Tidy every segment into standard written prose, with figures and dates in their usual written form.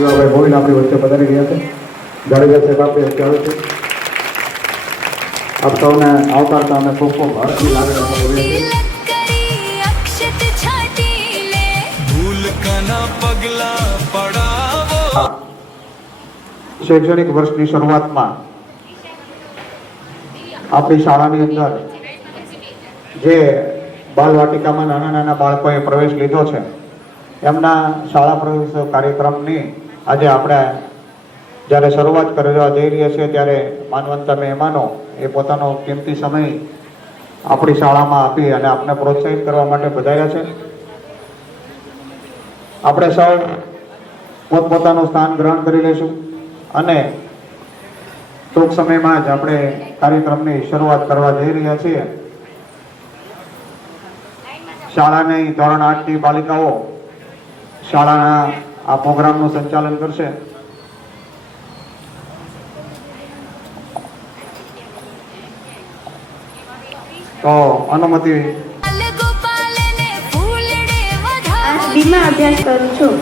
જીવાભાઈ મોહિન આપણી વચ્ચે પધારી રહ્યા છે. જાડેજા સાહેબ આપણી વચ્ચે આવે છે. આપ સૌને આવકારતા અમે ખૂબ ખૂબ હર્ષની લાગણી અનુભવીએ છીએ. શૈક્ષણિક વર્ષની શરૂઆતમાં આપણી શાળાની અંદર જે બાલવાટિકામાં નાના નાના બાળકોએ પ્રવેશ લીધો છે એમના શાળા પ્રવેશ કાર્યક્રમની આજે આપણે જ્યારે શરૂઆત કરવા જઈ રહ્યા છીએ ત્યારે માનવંતા મહેમાનો એ પોતાનો કિંમતી સમય આપણી શાળામાં આપી અને આપને પ્રોત્સાહિત કરવા માટે પધાર્યા છે. આપણે સૌ પોતપોતાનું સ્થાન ગ્રહણ કરી લઈશું અને ટૂંક સમયમાં જ આપણે કાર્યક્રમની શરૂઆત કરવા જઈ રહ્યા છીએ. શાળાની ધોરણ 8 ની બાલિકાઓ શાળાના આ પ્રોગ્રામનું સંચાલન કરશે. તો અનુમતિ. બીમાં અભ્યાસ કરું છું.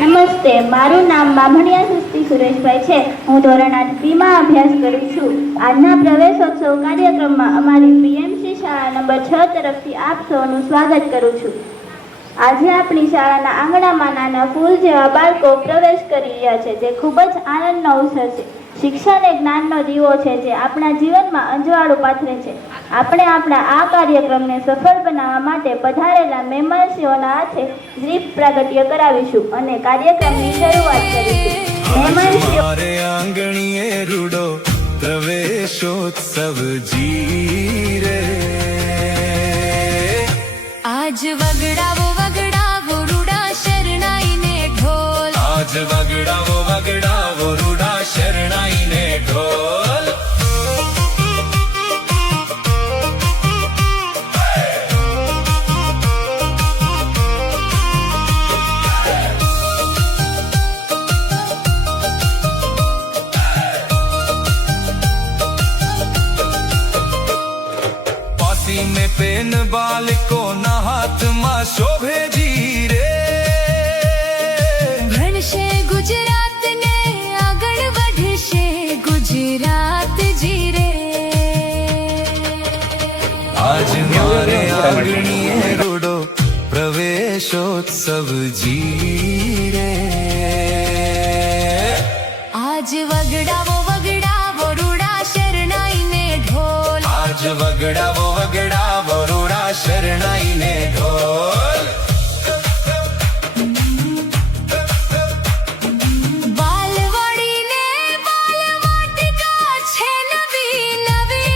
નમસ્તે, મારું નામ બામણિયા સસ્તી સુરેશભાઈ છે. હું ધોરણ 8 બીમાં અભ્યાસ કરું છું. આજના પ્રવેશોત્સવ કાર્યક્રમમાં અમારી પીએમસી શાળા નંબર 6 તરફથી આપ સૌનું સ્વાગત કરું છું. આજે આપણી શાળાના આંગણામાં નાના ફૂલ જેવા બાળકો પ્રવેશ કરી રહ્યા છે, જે ખૂબ જ આનંદનો અવસર છે. શિક્ષણ એ જ્ઞાનનો દીવો છે જે આપણા જીવનમાં અંજવાળું પાથરે છે. આપણે આપણા આ કાર્યક્રમને સફળ બનાવવા માટે પધારેલા મહેમાનશ્રીઓના હાથે દીપ પ્રાગટ્ય કરાવીશું અને કાર્યક્રમની શરૂઆત કરીશું. મહેમાનશ્રીઓ આંગણીએ રૂડો પ્રવેશોત્સવ જીરે આજ વગડાવો વગડાવો રૂડા શરણાઈને ઢોલ. આજ વગડાવો વગડાવો રૂડા શરણાઈને ઢોલ. પાસી में पेन बालको ना हाथમાં શોભે જીરે ભણશે ગુજરાત ને આગળ વધશે ગુજરાત જીરે. આજ મારે આંગણીએ રૂડો પ્રવેશોત્સવ જીરે આજ વગડાવો વગડાવો રૂડા શરણાઈને ઢોલ. આજ વગડાવો વગડાવો રૂડા શરણાઈને ઢોલ. બાલવાડીને બાલવાટિકા છે નવી નવી.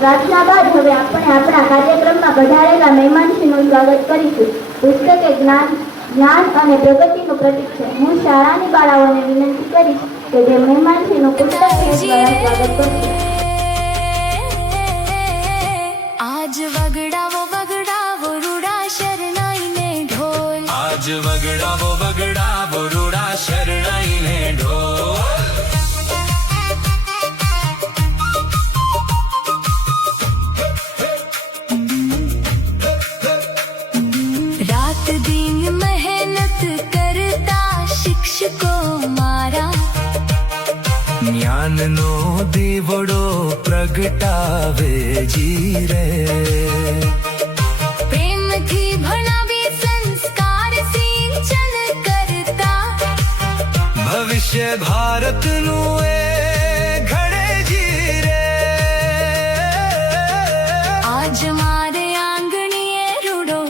પ્રાર્થના બાદ હવે આપણે આપણા કાર્યક્રમમાં પધારેલા મહેમાનશ્રીનું સ્વાગત કરીશું. પુસ્તક એ જ્ઞાન અને પ્રગતિનું પ્રતીક છે. હું શાળાની બાળાઓને વિનંતી કરીશ કે જે મહેમાનશ્રીનું પુસ્તક દ્વારા સ્વાગત કરશે. આજ વગડાવો વગડાવો રૂડા શરણાઈને ઢોલ. આજ વગડાવો વગડાવો રૂડા શરણાઈને ઢોલ. દીવડો પ્રગટાવે જી રે પ્રેમથી ભણાવી સંસ્કાર સિંચન કરતા ભવિષ્ય ભારતનું એ ઘડે જી રે આજ મારે આંગણીએ રૂડો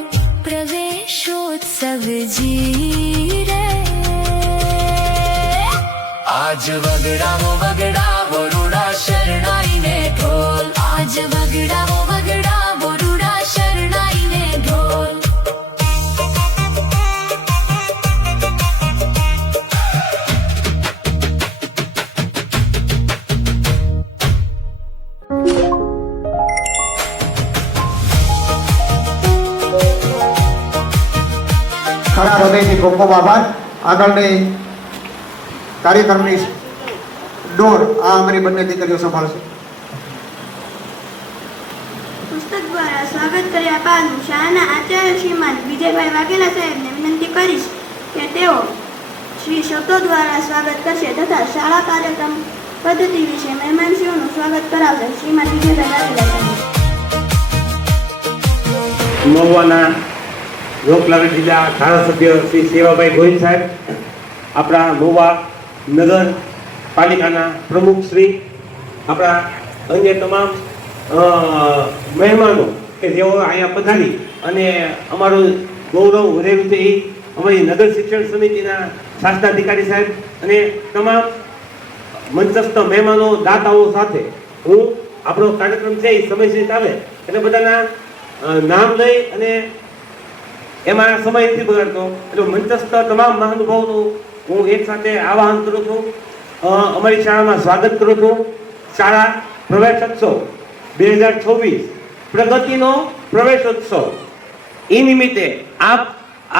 પ્રવેશોત્સવ જી રે આજ વગડાવો વગડાવો રૂડા શરણાઈને ઢોલ આજ વગડાવો વગડાવો રૂડા શરણાઈને ઢોલ ખરા હૃદયથી ખૂબ ખૂબ આભાર. આગળની કાર્યક્રમની ડોર આ અમારી બંને દીકરીઓ સંભાળશે. પુસ્તક દ્વારા સ્વાગત કર્યા બાદ હું શાળાના આચાર્ય શ્રીમાન વિજયભાઈ વાઘેલા સાહેબને વિનંતી કરીશ કે તેઓ શ્રી શબ્દો દ્વારા સ્વાગત કરશે તથા શાળા કાર્યક્રમ પદ્ધતિ વિશે મહેમાનશ્રીઓનું સ્વાગત કરાવશે. શ્રીમાન વિજયભાઈ વાઘેલા સાહેબ. મહુવાના લોકલાગત જિલ્લા ધારાસભ્ય શ્રી સેવાભાઈ ગોહિલ સાહેબ, આપણા મહુવા નગર પાલિકાના પ્રમુખ શ્રી, આપણા અન્ય તમામ મહેમાનો કે જેઓ અહીંયા પધારી અને અમારું ગૌરવ વધેલું છે એ અમારી નગર શિક્ષણ સમિતિના શાસનાધિકારી સાહેબ અને તમામ મંચસ્થ મહેમાનો દાતાઓ સાથે હું આપણો કાર્યક્રમ છે એ સમયસર આવે એટલે બધાના નામ લઈ અને એમાં સમય નથી બગાડતો એટલે મંચસ્થ તમામ મહાનુભાવોનું હું એક સાથે આવાહન કરું છું, અમારી શાળામાં સ્વાગત કરું છું. શાળા પ્રવેશોત્સવ 2026 પ્રગતિનો પ્રવેશોત્સવ એ નિમિત્તે આપ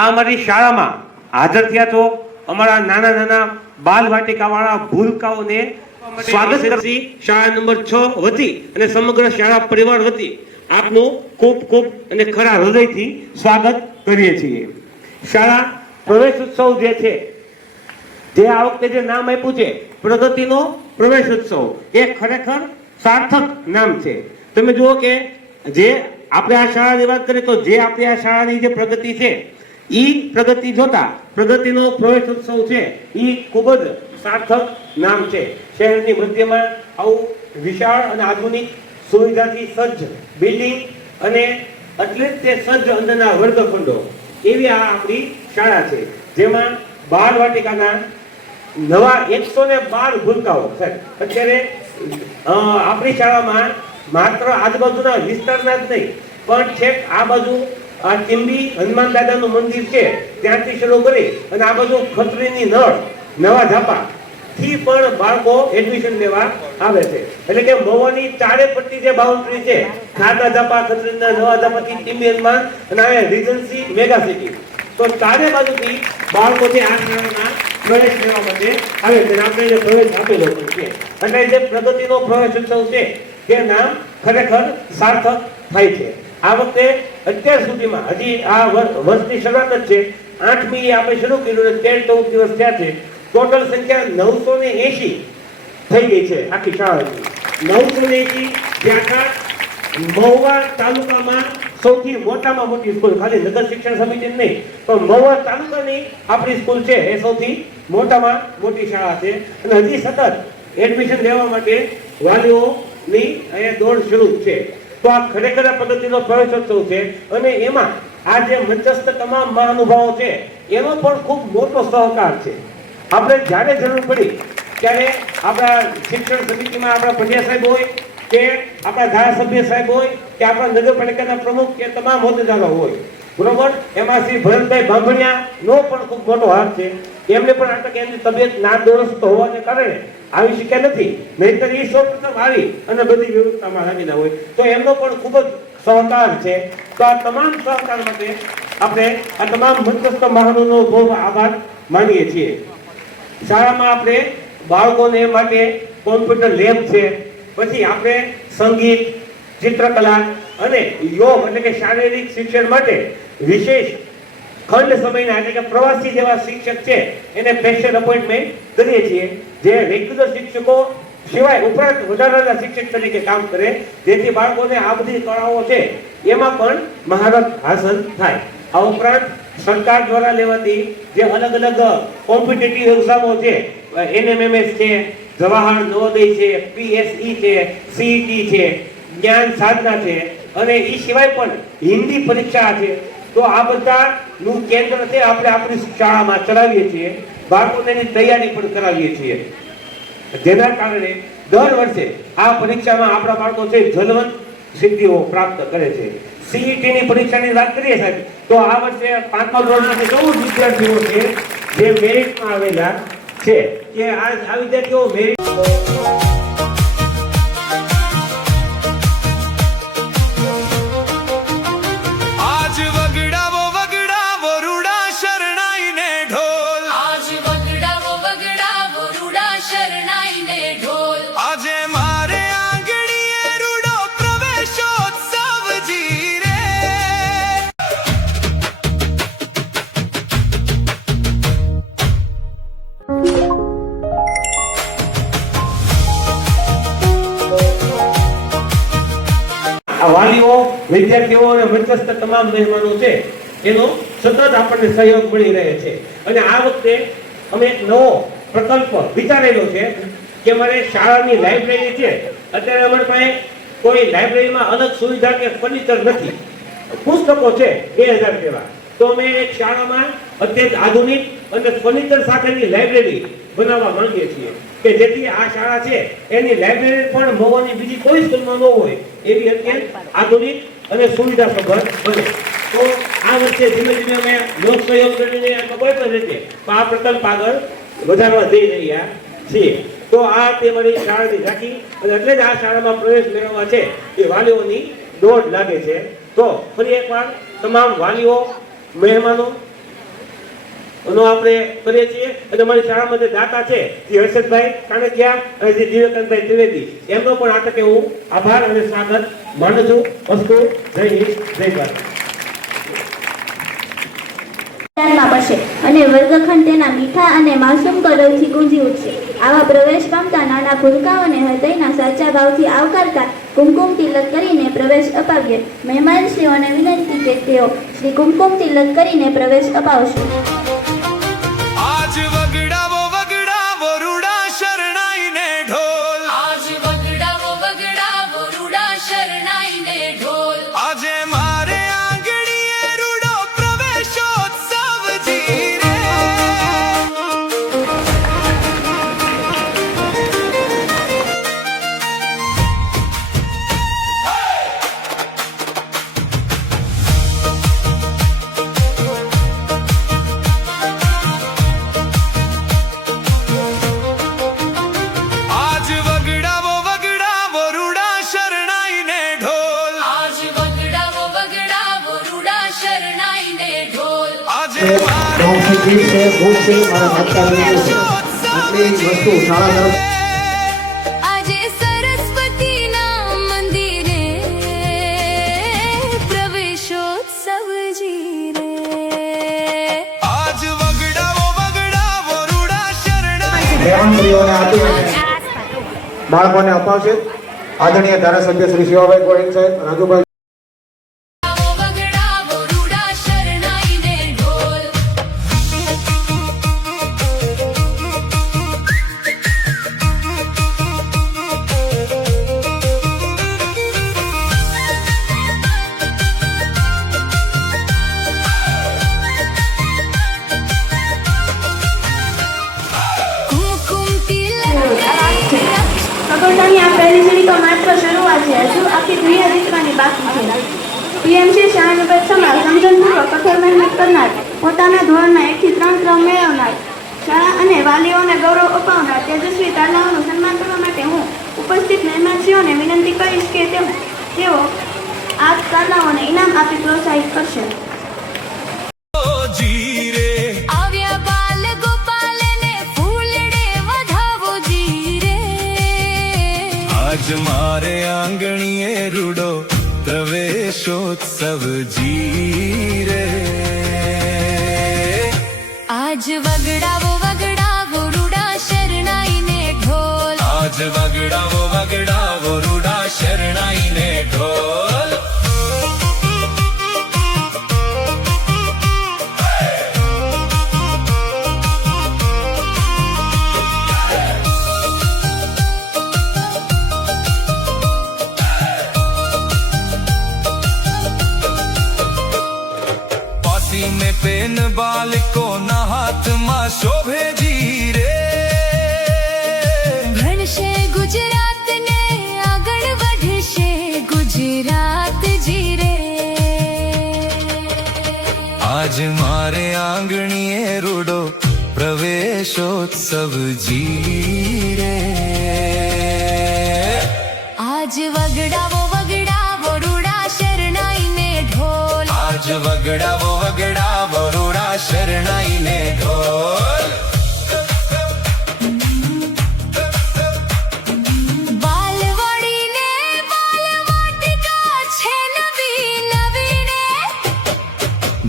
આ અમારી શાળામાં હાજર થયા છો. અમારા નાના નાના બાલ વાટિકાવાળા ભૂલકાઓને સ્વાગત કરતી શાળા નંબર 6 વતી અને સમગ્ર શાળા પરિવાર વતી આપનું ખૂબ ખૂબ અને ખરા હૃદયથી સ્વાગત કરીએ છીએ. શાળા પ્રવેશોત્સવ જે છે, જે આ વખતે જે નામ આપ્યું છે પ્રગતિનો પ્રવેશોત્સવ, એ ખરેખર સાર્થક નામ છે. તમે જુઓ કે જે આપણે આ શાળાની વાત કરીએ તો જે આપણી આ શાળાની જે પ્રગતિ છે એ પ્રગતિ જોતા પ્રગતિનો પ્રવેશોત્સવ છે એ ખૂબ જ સાર્થક નામ છે. શહેરની મધ્યમાં આવું વિશાળ અને આધુનિક સુવિધાથી સજ્જ બિલ્ડિંગ અને એટલે તે સજ્જ અંદરના વર્ગખંડો એવી આ આપણી શાળા છે, જેમાં બાળ વાટિકાના નવા 112 ભૂલકાઓ છે. અત્યારે આપણી શાળામાં માત્ર આજુબાજુના વિસ્તારના જ નહીં પણ છેક આ બાજુ આ ટીંબી હનુમાન દાદાનું મંદિર છે ત્યાંથી શરૂ કરી અને આ બાજુ ખત્રીની નળ નવા ઝાપા થી પણ બાળકો એડમિશન લેવા આવે છે. એટલે કે મહુવાની ચારે પટ્ટી જે બાઉન્ડ્રી છે, ખાતા ઝાપા, ખત્રીના નવા ઝાપાથી ટીંબી હનુમાન અને આ રીજન્સી મેગા સિટી, તો ચારે બાજુથી બાળકો છે આ શાળામાં પ્રવેશ લેવા માટે આવે છે. આપણે જે પ્રવેશ આપેલો પણ છે એટલે જે પ્રગતિનો પ્રવેશોત્સવ છે તે નામ ખરેખર સાર્થક થાય છે. આ વખતે અત્યાર સુધીમાં હજી આ વર્ષની શરૂઆત જ છે, 8મી આપણે શરૂ કર્યું અને 13-14 દિવસ થયા છે. ટોટલ સંખ્યા 980 થઈ ગઈ છે આખી શાળાની. 980 જે આખા મહુવા તાલુકામાં સૌથી મોટામાં મોટી સ્કૂલ, ખાલી નગર શિક્ષણ સમિતિ નહીં પણ મહુવા તાલુકાની આપણી સ્કૂલ છે એ સૌથી મોટામાં મોટી શાળા છે. અને હજી સતત એડમિશન લેવા માટે વાલીઓની અહીંયા દોડ શરૂ છે. તો આ ખરેખર પદ્ધતિનો પ્રવેશોત્સવ છે અને એમાં આ જે મંચસ્થ તમામ મહાનુભાવો છે એનો પણ ખૂબ મોટો સહકાર છે. આપણે જ્યારે જરૂર પડી ત્યારે આપણા શિક્ષણ સમિતિમાં આપણા પંડ્યા સાહેબ હોય કે આપણા ધારાસભ્ય સાહેબ હોય કે આપણા નગરપાલિકાના પ્રમુખ કે તમામ હોદ્દેદારો હોય, બરોબર, એમાં શ્રી ભરતભાઈ બાંભણિયાનો પણ ખૂબ મોટો હાથ છે. એમને પણ આટલા કે એમની તબિયત ના દોરસ્ત હોવાને કારણે આવી શક્યા નથી, નહીંતર એ સૌપ્રથમ આવી અને બધી વ્યવસ્થામાં લાગેલા હોય. તો એમનો પણ ખૂબ જ સહકાર છે. તો આ તમામ સહકાર માટે આપણે આ તમામ મંચસ્થ મહાનુનો બહુ આભાર માનીએ છીએ. શાળામાં આપણે બાળકોને માટે કોમ્પ્યુટર લેબ છે, પછી આપણે સંગીત, ચિત્રકલા અને યોગ એટલે કે શારીરિક શિક્ષણ માટે વિશેષ ખંડ સમયના એટલે કે પ્રવાસી જેવા શિક્ષક છે એને સ્પેશિયલ અપોઇન્ટમેન્ટ કરીએ છીએ. જે રેગ્યુલર શિક્ષકો સિવાય ઉપરાંત વધારાના શિક્ષક તરીકે કામ કરે, જેથી બાળકોને આ બધી કળાઓ છે એમાં પણ મહારત હાંસલ થાય. આ ઉપરાંત સરકાર દ્વારા લેવાતી જે અલગ અલગ કોમ્પિટિટિવ એક્ઝામો છે, NMMS છે, જવાહર નવોદય છે, PSE છે, CET છે, જ્ઞાન સાધના છે, અને એ સિવાય પણ હિન્દી પરીક્ષા છે. તો આ બધાનું કેન્દ્ર છે આપણે આપણી શાળામાં ચલાવીએ છીએ. બાળકોને એની તૈયારી પણ કરાવીએ છીએ, જેના કારણે દર વર્ષે આ પરીક્ષામાં આપણા બાળકો છે જલવંત સિદ્ધિઓ પ્રાપ્ત કરે છે. CET ની પરીક્ષાની વાત કરીએ સાહેબ, તો આ વર્ષે 5મા ધોરણના 14 વિદ્યાર્થીઓ છે જે મેરિટમાં આવેલા છે. કે આ વિદ્યાર્થીઓ મેરિટ આજ વગડાવો વગડાવો રૂડા શરણાઈને ઢોલ. आज वगड़ावो वगड़ावो रूड़ा शरणाईने ढोल. આજે મારે આંગણીએ રૂડો પ્રવેશોત્સવ જી રે. આ વાલીઓ, વિદ્યાર્થીઓ અને મંચસ્થ તમામ મહેમાનો છે એનો સતત આપણને સહયોગ મળી રહે છે. અને આ વખતે અમે એક નવો પ્રકલ્પ વિચારેલો છે કે મારે શાળાની લાઇબ્રેરી છે, અત્યારે અમારી પાસે કોઈ લાઇબ્રેરીમાં અલગ સુવિધા કે ફર્નિચર નથી, પુસ્તકો છે 2000 જેવા. તો અમે એક શાળામાં અત્યંત આધુનિક અને ફર્નિચર સાથેની લાઇબ્રેરી બનાવવા માંગીએ છીએ કે જેથી આ શાળા છે એની લાઇબ્રેરી પણ મહુવાની બીજી કોઈ સ્કૂલમાં ન હોય એવી અત્યંત આધુનિક અને સુવિધાસભર બને. તો આ વર્ષે ધીમે ધીમે અમે લોક સહયોગ કરીને કોઈ પણ રીતે આ પ્રકલ્પ આગળ વધારવા જઈ રહ્યા છીએ. તો આ તે મારી શાળાની ઝાંખી, અને એટલે જ આ શાળામાં પ્રવેશ મેળવવા છે એ વાલીઓની દોડ લાગે છે. તો ફરી એકવાર તમામ વાલીઓ, મહેમાનો નો આપણે કરીએ છીએ. અને અમારી શાળામાં જે દાતા છે શ્રી હર્ષદભાઈ કાણકિયા અને શ્રી દિવ્યકાંતભાઈ ત્રિવેદી, એમનો પણ આ તકે હું આભાર અને સ્વાગત માનું છું. અસ્તુ. જય હિન્દ, જય ભારત. માં બસે અને વર્ગખંડ તેના મીઠા અને માસૂમ કદરથી ગુંજી ઉઠશે. આવા પ્રવેશ પામતા નાના ભૂલકાઓને હૃદયના સાચા ભાવથી આવકારતા કુમકુમ તિલક કરીને પ્રવેશ અપાવીએ. મહેમાનશ્રીઓને વિનંતી કે તેઓ શ્રી કુમકુમ તિલક કરીને પ્રવેશ અપાવશે. આજ વગડાવો વગડાવો રૂડા શરણાઈને ઢોલ. आज वगड़ावो वगड़ावो रूड़ा शरणाईने ढोल. આજે મારે આંગણીએ રૂડો પ્રવેશોત્સવ જી રે. આજ વગડાવો વગડાવો રૂડા શરણાઈને ઢોલ. आज वगड़ावो वगड़ावो रूड़ा शरणाईने ढोल. આજે મારે આજે સરસ્વતીના મંદિરે પ્રવેશોત્સવ જી રે. આજ વગડાવો વગડાવો રૂડા શરણાઈને મહેમાનશ્રીઓને આપી બાળકોને અપાવશે. આદરણીય ધારાસભ્ય શ્રી શિવાભાઈ ગોહિલ સાહેબ, રાજુભાઈ વગડાવો રૂડા શરણાઈને ઢોલ. કુમકુમ તિલક કબૂતરની આ પહેલી સીડી તો માત્ર શરૂઆત છે. હજુ આખી દુનિયા જીતવાની બાકી છે. PMC શાળાનું પરીક્ષામાં સમજણપૂર્વક કઠોર મહેનત કરનાર, પોતાના ધોરણના 1 થી 3 ક્રમ મેળવનાર, શાળા અને વાલીઓને ગૌરવ અપાવનાર તેજસ્વી તારલાઓનું સન્માન કરવા માટે હું ઉપસ્થિત મહેમાનશ્રીઓને વિનંતી કરીશ કે તેઓ આ તારલાઓને ઇનામ આપી પ્રોત્સાહિત કરશે. જી રે. આવ્યા બાલ ગોપાલને ફૂલડે વધાવો જી રે. આજ મારે આંગણીએ રૂડો પ્રવેશોત્સવ જી રે. આજ વગડાવો વગડાવો રૂડા શરણાઈને ઢોલ. આજ વગડાવો બાળકોના હાથમાં શોભે જી રે ભણશે ગુજરાત ને આગળ વધશે ગુજરાત જી રે આજ મારે આંગણીએ રૂડો પ્રવેશોત્સવ જી રે આજ વગડાવો વગડાવો રૂડા શરણાઈને ઢોલ આજ વગડાવો વગડાવો રૂડા શરણાઈને ઢોલ બાલવાડીને બાલવાટિકા છે નવી નવીને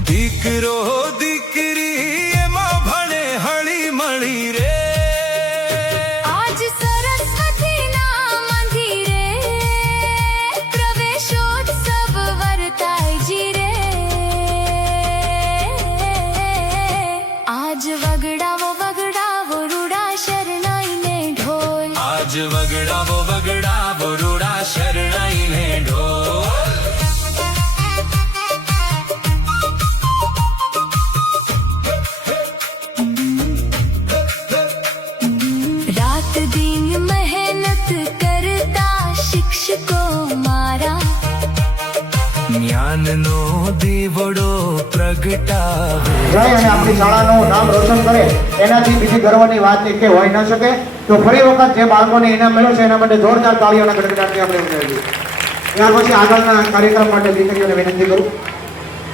દીકરો દીકરી એમાં ભણે હળી મળી રે આજ સરસ્વતીના મંદિરે પ્રવેશોત્સવ વર્તાય જી રે આજ વગડાવો વગડાવો રૂડા શરણાઈને ઢોલ આજ વગડાવો વગડાવો રૂડા શરણાઈને ઢોલ રાત દિન મહેનત કરતા શિક્ષકો મારા જ્ઞાનનો દીવડો પ્રગટાવે જાય અને આપણી શાળાનું નામ રોશન કરે એનાથી બીજી ગર્વની વાત કે હોઈ ન શકે. તો ફરી વખત જે બાળકોને ઇનામ મળ્યું છે એના માટે જોરદાર તાળીઓના ગડગડાટથી આપણે ઉમેરીએ. ત્યાર પછી આગળના કાર્યક્રમ માટે દીકરીઓને વિનંતી કરું.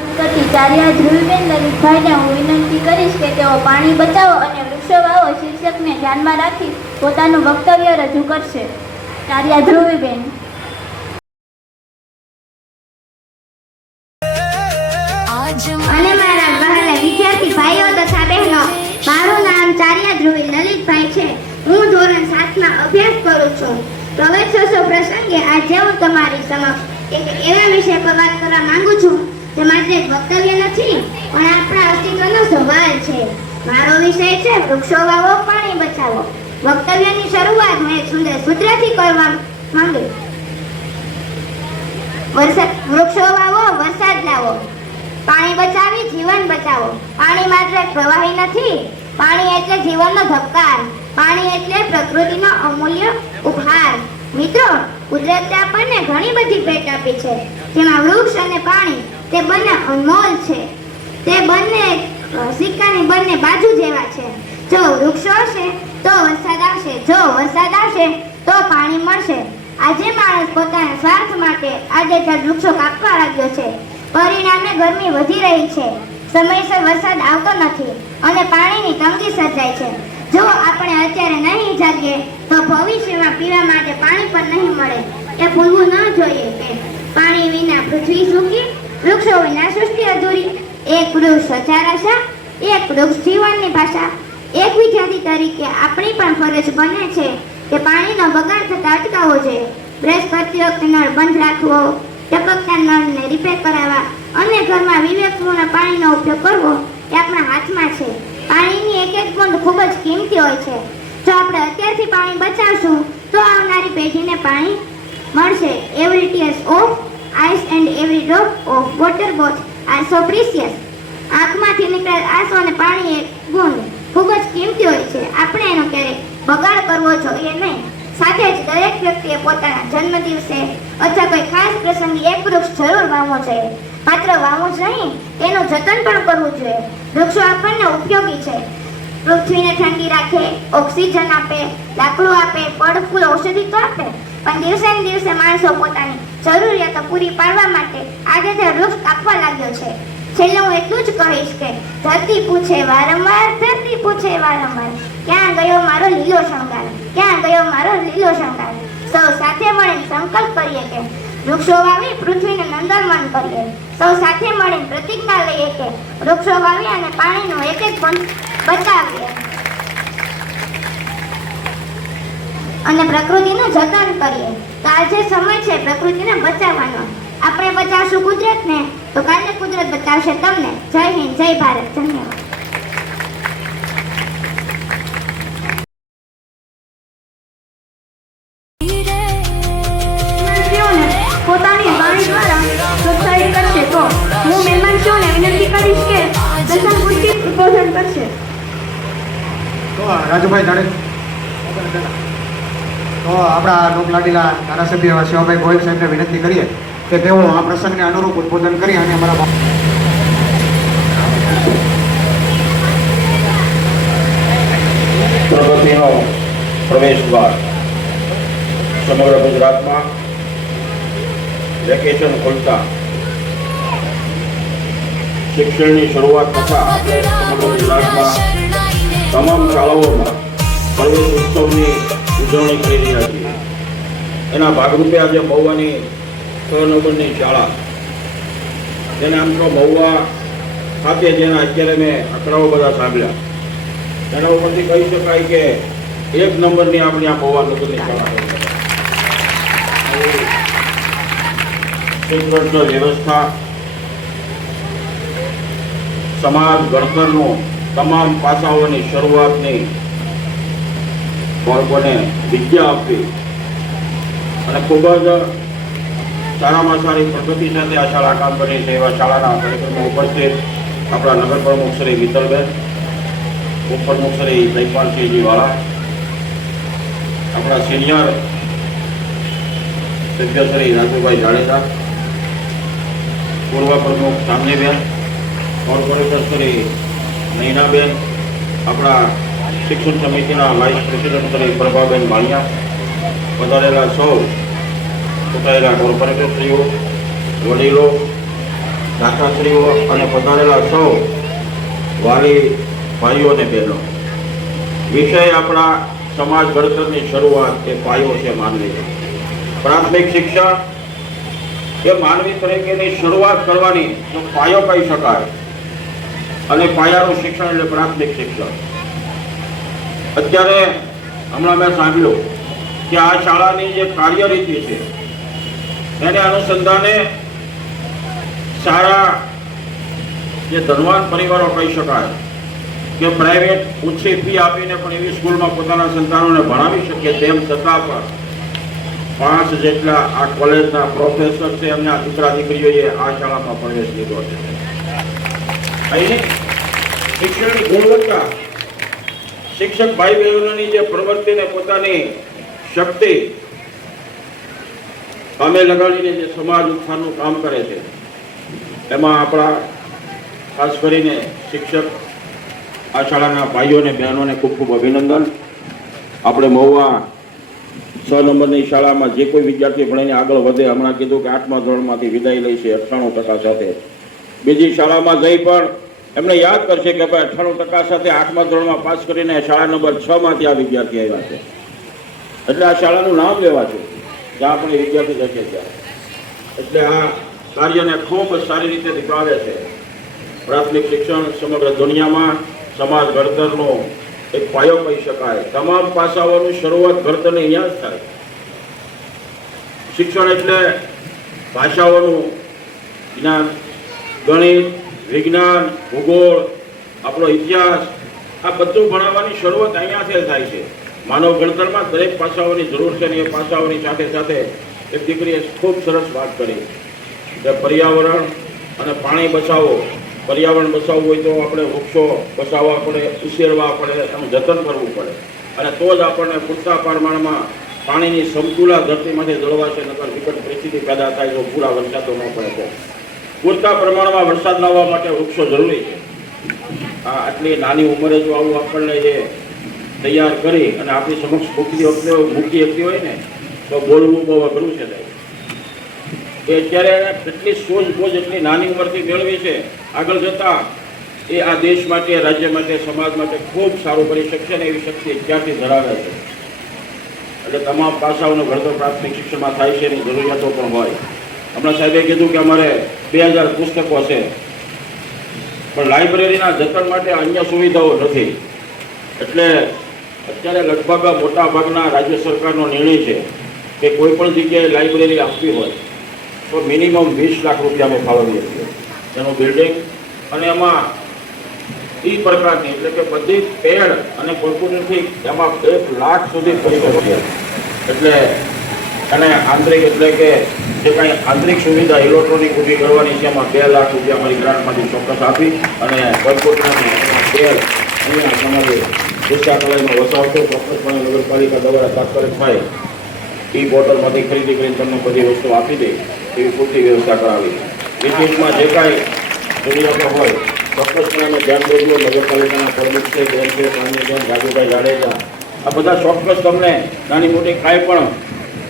અંકથી ચાર્યા ધ્રુવીબેન લલિતભાઈને હું વિનંતી કરીશ કે તેઓ પાણી બચાવો અને વૃક્ષો વાવો શીર્ષકને ધ્યાનમાં રાખી પોતાનું વક્તવ્ય રજૂ કરશે. ચાર્યા ધ્રુવીબેન. આજ અને મારા વહાલા વિદ્યાર્થી ભાઈઓ તથા બહેનો, મારું નામ ચાર્યા ધ્રુવી લલિતભાઈ છે. હું ધોરણ 7માં અભ્યાસ કરું છું. પ્રવેશોત્સવ પ્રસંગે આજે હું તમારી સમક્ષ એક એવા વિષય પર વાત કરવા માંગુ છું જે માત્ર એક વક્તવ્ય નથી પણ આપણા અસ્તિત્વનો સવાલ છે. મારો વિષય છે વૃક્ષો વાવો, પાણી બચાવો. વક્તવ્યની શરૂઆત હું એક સુંદર સૂત્રથી કરવા માંગુ. વૃક્ષો વાવો, વરસાદ લાવો. પાણી બચાવી જીવન બચાવો. પાણી માત્ર એક પ્રવાહી નથી, પાણી એટલે જીવનનો ધબકાર. પાણી એટલે પ્રકૃતિનો અમૂલ્ય ઉપહાર. મિત્રો, કુદરતે આપણને ઘણી બધી ભેટ આપી છે, જેમાં વૃક્ષ અને પાણી તે બંને અનમોલ છે. તે બંને સિક્કાની બંને બાજુ જેવા છે. જો વૃક્ષો હશે તો વરસાદ આવશે, જો વરસાદ આવશે તો પાણી મળશે. આજે માણસ પોતાના સ્વાર્થ માટે આડેધડ વૃક્ષો કાપવા લાગ્યો છે. પરિણામે ગરમી વધી રહી છે, સમયસર વરસાદ આવતો નથી અને પાણીની તંગી સર્જાય છે. જો આપણે અત્યારે નહીં જાગીએ તો ભવિષ્યમાં પીવા માટે પાણી પણ નહીં મળે. એ ભૂલવું ન જોઈએ કે પાણી વિના પૃથ્વી સૂકી, વૃક્ષો વિના સૃષ્ટિ અધૂરી. એક વૃક્ષ હજાર આશા, એક વૃક્ષ જીવનની ભાષા. એક વિદ્યાર્થી તરીકે આપણી પણ ફરજ બને છે કે પાણીનો બગાડ થતા અટકાવવો જોઈએ. બ્રશ કરતી વખતે નળ બંધ રાખવો, ટપકતા નળને રિપેર કરાવવા અને ઘરમાં વિવેકપૂર્ણ પાણીનો ઉપયોગ કરવો એ આપણા હાથમાં છે. પાણીની એક એક બૂંદ ખૂબ જ કિંમતી હોય છે. જો આપણે અત્યારથી પાણી બચાવશું તો આવનારી પેઢીને પાણી મળશે. Every tears of ice and every drop of water both are so precious. આંખમાંથી નીકળેલ આંસુ અને પાણી એક બૂંદ ખૂબ જ કિંમતી હોય છે. આપણે એનો ક્યારેય બગાડ કરવો જોઈએ નહીં. સાથે જ દરેક વ્યક્તિએ પોતાના જન્મદિવસે અથવા કોઈ ખાસ પ્રસંગે એક વૃક્ષ જરૂર વાવવો જોઈએ. માત્ર વાવવું જ નહીં, તેનું જતન પણ કરવું જોઈએ. વૃક્ષો આપણને ઉપયોગી છે. પૃથ્વીને ઠંડી રાખે, ઓક્સિજન આપે, લાકડું આપે, ફળ ફૂલ ઔષધિ તો આપે, પણ દિવસે ને દિવસે માણસો પોતાની જરૂરિયાતો પૂરી પાડવા માટે આજે તે વૃક્ષ કાપવા લાગ્યો છે. છેલ્લે હું એટલું જ કહીશ કે ધરતી પૂછે વારંવાર, ધરતી પૂછે વારંવાર, ક્યાં ગયો મારો લીલો શણગાર, ક્યાં ગયો મારો લીલો શણગાર. સૌ સાથે મળીને સંકલ્પ કરીએ કે વૃક્ષો વાવી પૃથ્વીને નંદનવન કરીએ. સૌ સાથે મળીને પ્રતિજ્ઞા લઈએ કે વૃક્ષો વાવી અને પાણીનો એક એક બૂંદ બચાવીએ અને પ્રકૃતિનું જતન કરીએ. તો આજે સમય છે પ્રકૃતિને બચાવવાનો. આપણે બચાવશું કુદરતને તો કાલે કુદરત બચાવશે તમને. જય હિન્દ, જય ભારત. ધન્યવાદ. પોતાની વાણી દ્વારા પ્રોત્સાહિત કરશે તો હું મહેમાનશ્રીઓને વિનંતી કરીશ કે સાંસ્કૃતિક ઉદ્બોધન કરશે. તો રાજુભાઈ જાડેજા તો આપણા લોકલાડીલા ધારાસભ્ય એવા શિવાભાઈ ગોહિલ સાહેબને વિનંતી કરીએ કે તેઓ આ પ્રસંગને અનુરૂપ ઉદ્બોધન કરી અને અમારા પ્રગતિનો પ્રવેશ દ્વાર સમગ્ર ગુજરાતમાં વેકેશન ખુલતા શિક્ષણની શરૂઆત થતા આપણે સમગ્ર ગુજરાતમાં તમામ શાળાઓમાં પ્રવેશ ઉત્સવની ઉજવણી કરી રહ્યા છીએ. એના ભાગરૂપે આજે મહુવાની 6 નંબરની શાળા જેને આમ તો મહુવા ખાતે જેના અત્યારે મેં આંકડાઓ બધા સાંભળ્યા એના ઉપરથી કહી શકાય કે 1 નંબરની આપણી આ મહુવા નગરની શાળા શિક્ષણ વ્યવસ્થા સમાજ ઘડતરનો તમામ પાસાઓની શરૂઆતની બાળકોને વિદ્યા આપવી અને ખૂબ જ સારામાં સારી પ્રગતિ સાથે આ શાળા કામ કરી છે એવા શાળાના કાર્યક્રમો ઉપસ્થિત આપણા નગર પ્રમુખ શ્રી મિત્તલબેન, ઉપપ્રમુખ શ્રી જયપાલસિંહજી વાળા, આપણા સિનિયર સભ્ય શ્રી રાજુભાઈ જાડેજા, પૂર્વ પ્રમુખ ચાંદનીબેન, કોર્પોરેટર શ્રી નૈનાબેન, આપણા શિક્ષણ સમિતિના વાઇસ પ્રેસિડેન્ટ શ્રી પ્રભાબેન માળિયા, વધારેલા સૌ ચૂંટાયેલા કોર્પોરેટરશ્રીઓ, વડીલો, દાતાશ્રીઓ અને પધારેલા સૌ વાલી ભાઈઓ અને બહેનો. વિષય આપણા સમાજ ઘડતરની શરૂઆત એ પાયો છે માનવી. પ્રાથમિક શિક્ષણ એ માનવી તરીકેની શરૂઆત કરવાની જો પાયો કહી શકાય અને પાયાનું શિક્ષણ એટલે પ્રાથમિક શિક્ષણ. અત્યારે હમણાં મેં સાંભળ્યું કે આ શાળાની જે કાર્યરીતિ છે એને અનુસંધાને સારા જે ધનવાન પરિવારો કહી શકાય કે પ્રાઇવેટ ઓછી ફી આપીને પણ એવી સ્કૂલમાં પોતાના સંતાનોને ભણાવી શકે તેમ છતાં પણ 5 જેટલા આ કોલેજના પ્રોફેસર છે એમના દીકરા દીકરીઓએ આ શાળામાં પ્રવેશ લીધો છે. અહીંની શિક્ષણની ગુણવત્તા, શિક્ષક ભાઈ બહેનોની જે પ્રવૃત્તિને પોતાની શક્તિ કામે લગાડીને જે સમાજ ઉત્થાનનું કામ કરે છે એમાં આપણા ખાસ કરીને શિક્ષક આ શાળાના ભાઈઓ અને બહેનોને ખૂબ ખૂબ અભિનંદન. આપણે મહુવા 6 નંબરની શાળામાં જે કોઈ વિદ્યાર્થી ભણીને આગળ વધે, હમણાં કીધું કે 8મા ધોરણમાંથી વિદાય લઈ છે 98% સાથે, બીજી શાળામાં જઈ પણ એમને યાદ કરશે કે ભાઈ 98% સાથે 8મા ધોરણમાં પાસ કરીને શાળા નંબર 6માંથી આ વિદ્યાર્થી આવ્યા છે. એટલે આ શાળાનું નામ લેવા છે જ્યાં આપણે વિદ્યાર્થી જશે ત્યાં. એટલે આ કાર્યને ખૂબ સારી રીતે નિભાવે છે. પ્રાથમિક શિક્ષણ સમગ્ર દુનિયામાં સમાજ ઘડતરનો એક પાયો કહી શકાય. તમામ પાસાઓની શરૂઆત ઘડતરની અહીંયા જ થાય. શિક્ષણ એટલે ભાષાઓનું જ્ઞાન, ગણિત, વિજ્ઞાન, ભૂગોળ, આપણો ઇતિહાસ, આ બધું ભણાવવાની શરૂઆત અહીંયાથી થાય છે. માનવ ઘડતરમાં દરેક પાસાઓની જરૂર છે અને એ પાસાઓની સાથે સાથે એક દીકરીએ ખૂબ સરસ વાત કરી કે પર્યાવરણ અને પાણી બચાવો. પર્યાવરણ બચાવવું હોય તો આપણે વૃક્ષો બચાવવા પડે, ઉછેરવા પડે, એનું જતન કરવું પડે અને તો જ આપણને પૂરતા પ્રમાણમાં પાણીની સમતુલા ધરતીમાંથી જળવાશે. નકર વિકટ પરિસ્થિતિ પેદા થાય તો પૂરા વરસાદો ન પડે તો પૂરતા પ્રમાણમાં વરસાદ લાવવા માટે વૃક્ષો જરૂરી છે. આટલી નાની ઉંમરે જો આવું આપણને જે તૈયાર કરી અને આપણી સમક્ષ મૂકી શકતી હોય ને તો બોલવું બહુ અઘરું છે. એ અત્યારે કેટલી સૂઝબૂઝ એટલી નાની ઉંમરથી મેળવી છે, આગળ જતાં એ આ દેશ માટે, રાજ્ય માટે, સમાજ માટે ખૂબ સારું કરી શકશે ને એવી શક્તિ અત્યારથી ધરાવે છે. એટલે તમામ પાસાઓનો ઘડતર પ્રાથમિક શિક્ષણમાં થાય છે એની જરૂરિયાતો પણ હોય. હમણાં સાહેબે કીધું કે અમારે 2000 પુસ્તકો છે પણ લાઇબ્રેરીના જતન માટે અન્ય સુવિધાઓ નથી. એટલે અત્યારે લગભગ મોટા ભાગના રાજ્ય સરકારનો નિર્ણય છે કે કોઈ પણ જગ્યાએ લાઇબ્રેરી આપવી હોય તો મિનિમમ 20 લાખ રૂપિયા અમે ફાળવીએ છીએ એનું બિલ્ડિંગ અને એમાં એ પ્રકારની એટલે કે બધી પેડ અને કોર્પોરેટથી એમાં 1 લાખ સુધી કરી શકીએ. એટલે અને આંતરિક એટલે કે જે કાંઈ આંતરિક સુવિધા ઇલેક્ટ્રોનિક ઊભી કરવાની છે એમાં 2 લાખ રૂપિયા અમારી ગ્રાન્ટમાંથી ચોક્કસ આપી અને પરપોટનાને તેલ અહીંયા તમારી પુસ્તકાલયમાં વસાવશો ચોક્કસપણે નગરપાલિકા દ્વારા તાત્કાલિક થાય ઈ બોટલમાંથી ખરીદી કરીને તમને બધી વસ્તુ આપી દે એવી પૂરતી વ્યવસ્થા કરાવી. વિશેષમાં જે કાંઈ જરૂરિયાતો હોય ચોક્કસપણે અમે ધ્યાન દોર્યું. નગરપાલિકાના પ્રમુખ છે, બેન છે, પાણીબેન, રાજુભાઈ જાડેજા, આ બધા ચોક્કસ તમને નાની મોટી કાંઈ પણ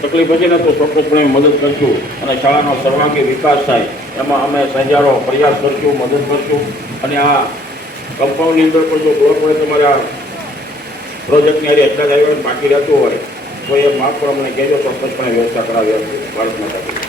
તકલીફ હશે ને તો ચોક્કસપણે મદદ કરશું અને શાળાનો સર્વાંગી વિકાસ થાય એમાં અમે સહિયારો પ્રયાસ કરશું, મદદ કરશું. અને આ કમ્પાઉન્ડની અંદર પણ જો બ્લોક હોય તમારા પ્રોજેક્ટની હારે એટલા જ આવ્યા બાકી રહેતું હોય તો એ માપ પર અમને કહેજો, ચોક્કસપણે વ્યવસ્થા કરાવી આપશું. ભારત માતા કી જય.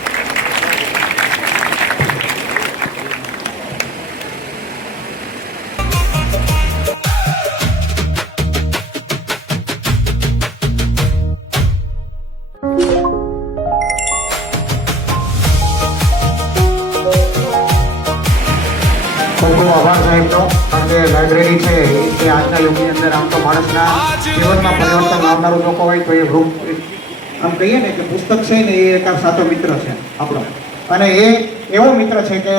ખૂબ ખૂબ આભાર સાહેબનો. કારણ કે લાઇબ્રેરી છે એ આજના યુગની અંદર આમ તો માણસના જીવનમાં પરિવર્તન લાવનારું લોકો હોય તો એ વૃક્ષ આમ કહીએ ને કે પુસ્તક છે ને એ એક આ સાચો મિત્ર છે આપણો. અને એ એવો મિત્ર છે કે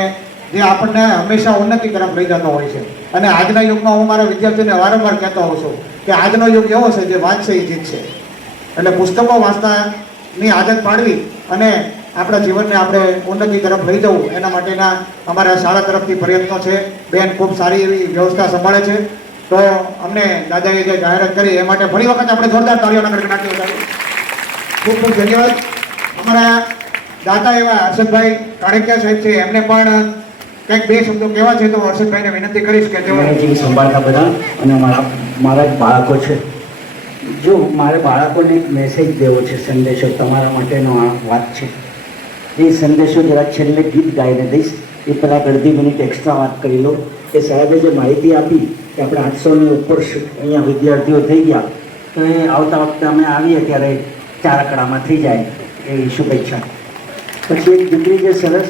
જે આપણને હંમેશા ઉન્નતિ તરફ લઈ જતો હોય છે. અને આજના યુગમાં હું મારા વિદ્યાર્થીઓને વારંવાર કહેતો હોઉં છું કે આજનો યુગ એવો છે જે વાંચશે એ જીતશે. એટલે પુસ્તકો વાંચતાની આદત પાડવી અને આપણા જીવનને આપણે ઉન્નતિ તરફ લઈ જવું એના માટેના અમારા શાળા તરફથી પ્રયત્નો છે. બેન ખૂબ સારી એવી વ્યવસ્થા સંભાળે છે. તો અમને દાદાએ જે જાહેરાત કરી એ માટે ફરી વખત આપણે જોરદાર તાળીઓના ગણગણાટી વધારીએ. ખૂબ ખૂબ ધન્યવાદ. અમારા દાદા એવા હર્ષદભાઈ કાળેકિયા સાહેબ છે, એમને પણ કંઈક 2 શબ્દો કહેવા છે તો હર્ષદભાઈને વિનંતી કરીશ કે તેઓ મેનેજિંગ સંભાળતા બધા અને મારા જ બાળકો છે. જો મારે બાળકોને એક મેસેજ દેવો છે, સંદેશો તમારા માટેનો આ વાત છે. એ સંદેશો જરા છેલ્લે ગીત ગાઈને દઈશ. એ પહેલાં અડધી મિનિટ એક્સ્ટ્રા વાત કરી લો. એ સાહેબે જે માહિતી આપી કે આપણે 800ની ઉપર અહીંયા વિદ્યાર્થીઓ થઈ ગયા તો એ આવતા વખતે અમે આવીએ ત્યારે 4 આંકડામાં થઈ જાય એવી શુભેચ્છા. પછી એક દીકરી જે સરસ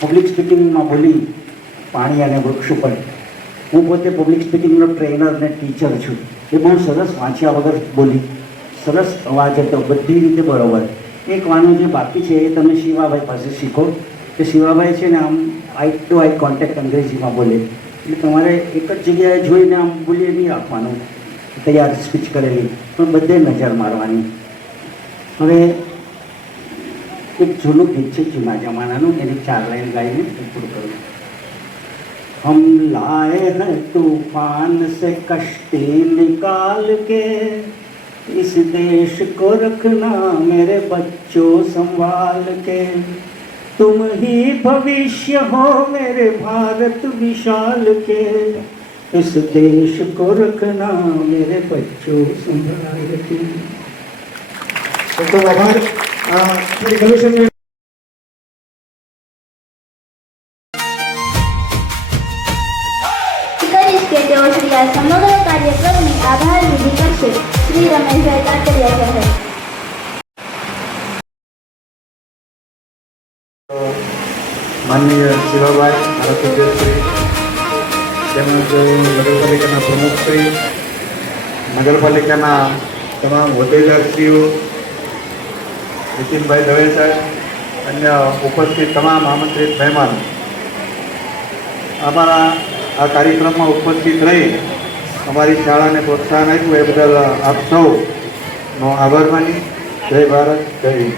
પબ્લિક સ્પીકિંગમાં બોલી પાણી અને વૃક્ષ ઉપર. હું પોતે પબ્લિક સ્પીકિંગનો ટ્રેનર અને ટીચર છું. એ બહુ સરસ વાંચ્યા વગર બોલી, સરસ અવાજ હતો, બધી રીતે બરાબર. એક વાનું જે બાકી છે એ તમે શિવાભાઈ પાસે શીખો કે શિવાભાઈ છે ને આમ આઈ ટુ આઈ કોન્ટેક્ટ અંગ્રેજીમાં બોલે. એટલે તમારે એક જ જગ્યાએ જોઈને આમ બોલીએ નહીં રાખવાનું, તૈયાર સ્પીચ કરેલી, પણ બધે નજર મારવાની. હવે એક જૂનું ગીત છે જૂના જમાનાનું, એની 4 લાઈન ગાઈને પૂરું કરું. हम लाए हैं तूफान से कश्ती निकाल के, इस देश को रखना मेरे बच्चों संभाल के, तुम ही भविष्य हो मेरे भारत विशाल के, इस देश को रखना मेरे बच्चों संभाल के. ખૂબ આભાર. શ્રી કમિશનર કરીશ કે તેઓ શ્રી આ સમગ્ર કાર્યક્રમની આભાર વિધિ કરશે. શ્રી રમેશભાઈ કાતરિયા સાહેબ. માનનીય શિવાભાઈ ધારાસભ્યશ્રી, તેમજ નગરપાલિકાના પ્રમુખશ્રી, નગરપાલિકાના તમામ હોદ્દેદારશ્રીઓ, નીતિનભાઈ દવે સાહેબ, અન્ય ઉપસ્થિત તમામ આમંત્રિત મહેમાનો, અમારા આ કાર્યક્રમમાં ઉપસ્થિત રહી અમારી શાળાને પ્રોત્સાહન આપ્યું એ બદલ આપ સૌનો આભાર માની. જય ભારત, જય હિન્દ.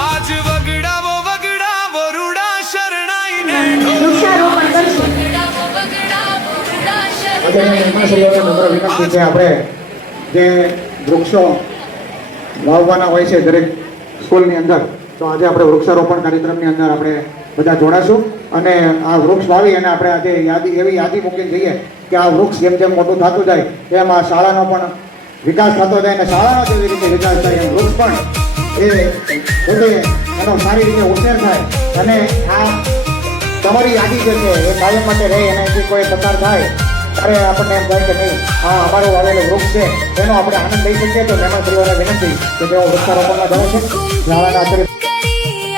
आज वगड़ावो वगड़ावो रूड़ा शरणाई ने વૃક્ષારોપણ કરશે. વિનંતી છે આપણે જે વૃક્ષો વાવવાના હોય છે દરેક સ્કૂલની અંદર, તો આજે આપણે વૃક્ષારોપણ કાર્યક્રમની અંદર આપણે બધા જોડાશું અને આ વૃક્ષ વાવી અને આપણે આજે એવી યાદી મૂકીને જઈએ કે આ વૃક્ષ જેમ જેમ મોટું થતું જાય તેમ આ શાળાનો પણ વિકાસ થતો જાય અને શાળાનો જેવી રીતે વિકાસ થાય એમ વૃક્ષ પણ એ પોતે એનો સારી રીતે ઉછેર થાય અને આ તમારી યાદી જે છે એ કાયમ માટે રહે. એનાથી કોઈ પસાર થાય ત્યારે આપણને એમ થાય કે નહીં આ અમારું વાવેલું વૃક્ષ છે એનો આપણે આનંદ લઈ શકીએ. તો મહેમાનશ્રીઓને વિનંતી કે તેઓ વૃક્ષારોપણમાં જાય છે. શાળાના આચાર્ય करी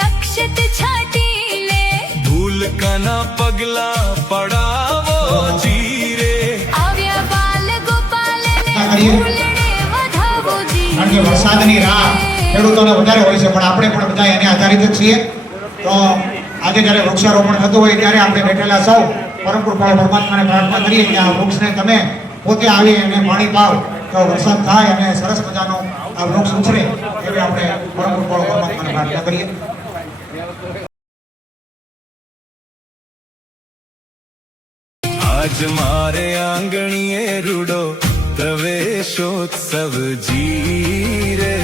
अक्षत छाटी ले, धूल का ना पग પગલા પડાવો જીરે આવ્યા બાલ ગોપાલને કરીએ. ફૂલડે વધાવો જી કારણ કે વરસાદની રાહ ખેડૂતોને વધારે હોય છે, પણ આપણે પણ બધા એને આધારિત જ છીએ. તો આજે જ્યારે વૃક્ષારોપણ થતું હોય ત્યારે આપણે બેઠેલા સૌ પરમ કૃપાળુ પરમાત્માને પ્રાર્થના કરીએ કે આ વૃક્ષને તમે પોતે આવી અને પાણી પાવ તો વરસાદ થાય અને સરસ મજાનો આ વૃક્ષ ઉછરે એવી આપણે પરમ કૃપાળુ પરમાત્માને પ્રાર્થના કરીએ. આજ મારે આંગણીએ રૂડો પ્રવેશોત્સવ જીરે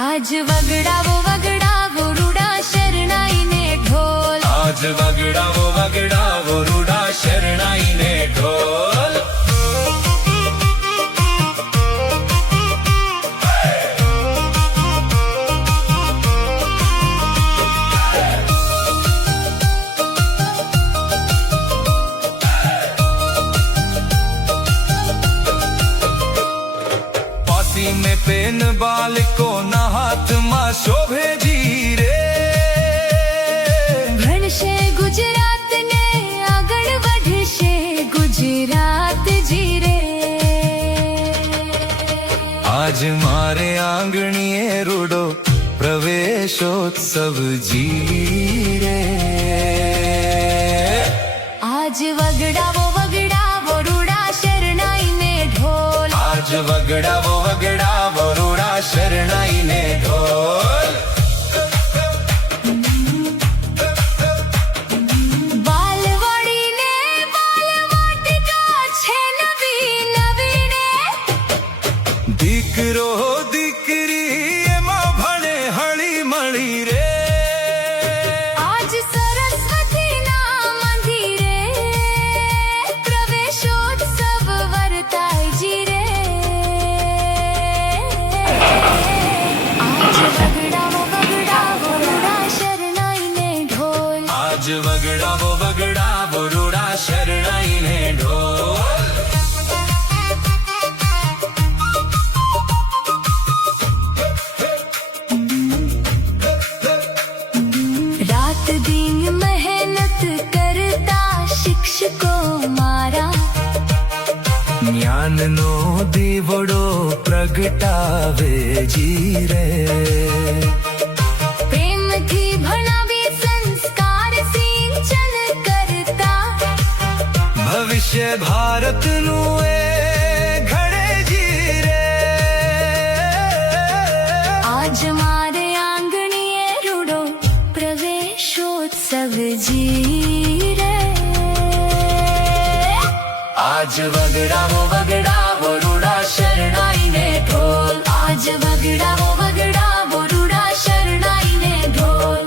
આજ વગડાવો વગડાવો રૂડા શરણાઈને ઢોલ આજ વગડાવો વગડાવો રૂડા શરણાઈને ઢોલ પાસી में पेन बालकोના હાથમાં શોભે જીરે ભણશે ગુજરાતને આગળ વધશે ગુજરાત જી રે આજ મારે આંગણીએ રૂડો પ્રવેશોત્સવ જીરે આજ વગડાવો વગડાવો રૂડા શરણાઈને ઢોલ આજ વગડાવો વગડાવો રૂડા શરણાઈને ઢોલ બાલવાડીને બાલવાટિકા છે નવી નવીને દીકરો દીકરી એમાં ભણે હળી મળી રે આજ સરસ્વતીના મંદિરે પ્રવેશોત્સવ વર્તાય જી રે આજ વગડાવો વગડાવો રૂડા શરણાઈને ઢોલ આજ વગડાવો વગડાવો રૂડા શરણાઈને ઢોલ રાત દિન મહેનત કરતા શિક્ષકો મારા જ્ઞાનનો દીવડો પ્રગટાવે જીરે પ્રેમથી ભણાવી સંસ્કાર સિંચન કરતા ભવિષ્ય ભારતનું એ ઘડે જીરે આજ મારે આંગણીએ રૂડો પ્રવેશોત્સવ જી રે આજ વગડાવો વગડાવો રૂડા શરણાઈને ઢોલ આજ વગડાવો વગડાવો રૂડા શરણાઈને ઢોલ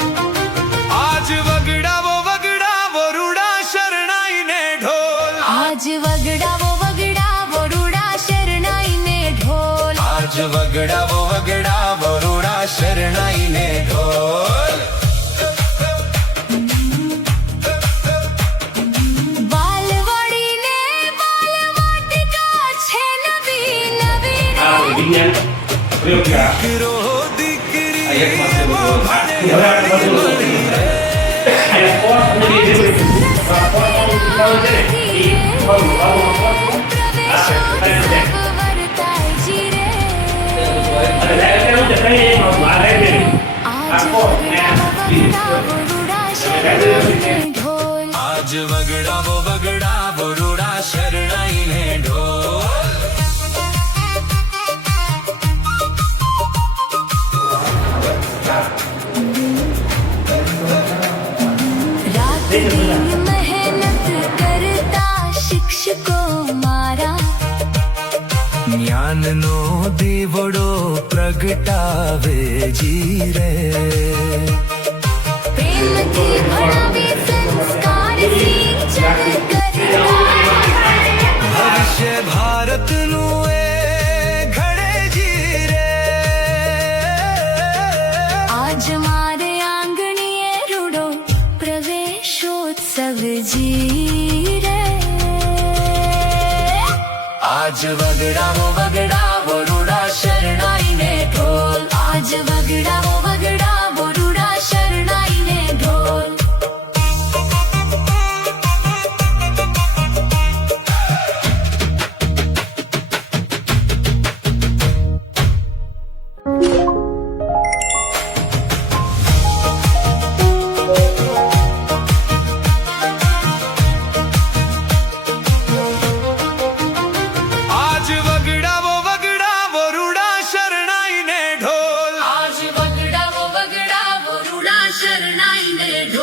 આજ વગડાવો વગડાવો રૂડા શરણાઈને ઢોલ આજ વગડાવો વગડાવો રૂડા શરણાઈને ઢોલ આજ વગડાવો વગડાવો રૂડા શરણાઈને ઢોલ બાલવાડીને બાલવાટિકા છે નવી નવીને વિજ્ઞાન પ્રયોગશાળા દીકરો દીકરી આ એક માત્ર એમાં ભણે હળી મળી રે આજ વગડાવો વગડાવો રૂડા શરણાઈને ઢોલ રાત દિન મહેનત કરતા શિક્ષકો મારા જ્ઞાનનો દીવડો પ્રગટાવે જીરે પ્રેમથી ભણાવી સંસ્કાર સિંચન કરતા ભવિષ્ય ભારતનું એ ઘડે જીરે आज मारे आंगणीए रूडो प्रवेशोत्सव जी रे आज वगड़ावो रूड़ा शरणाई ने ढोल आज वगड़ावो रूडा शरणाई ने ढोल आज वगड़ावो रूड़ा शरणाई ने ढोल आज वगड़ावो रूडा शरणाई ने ढोल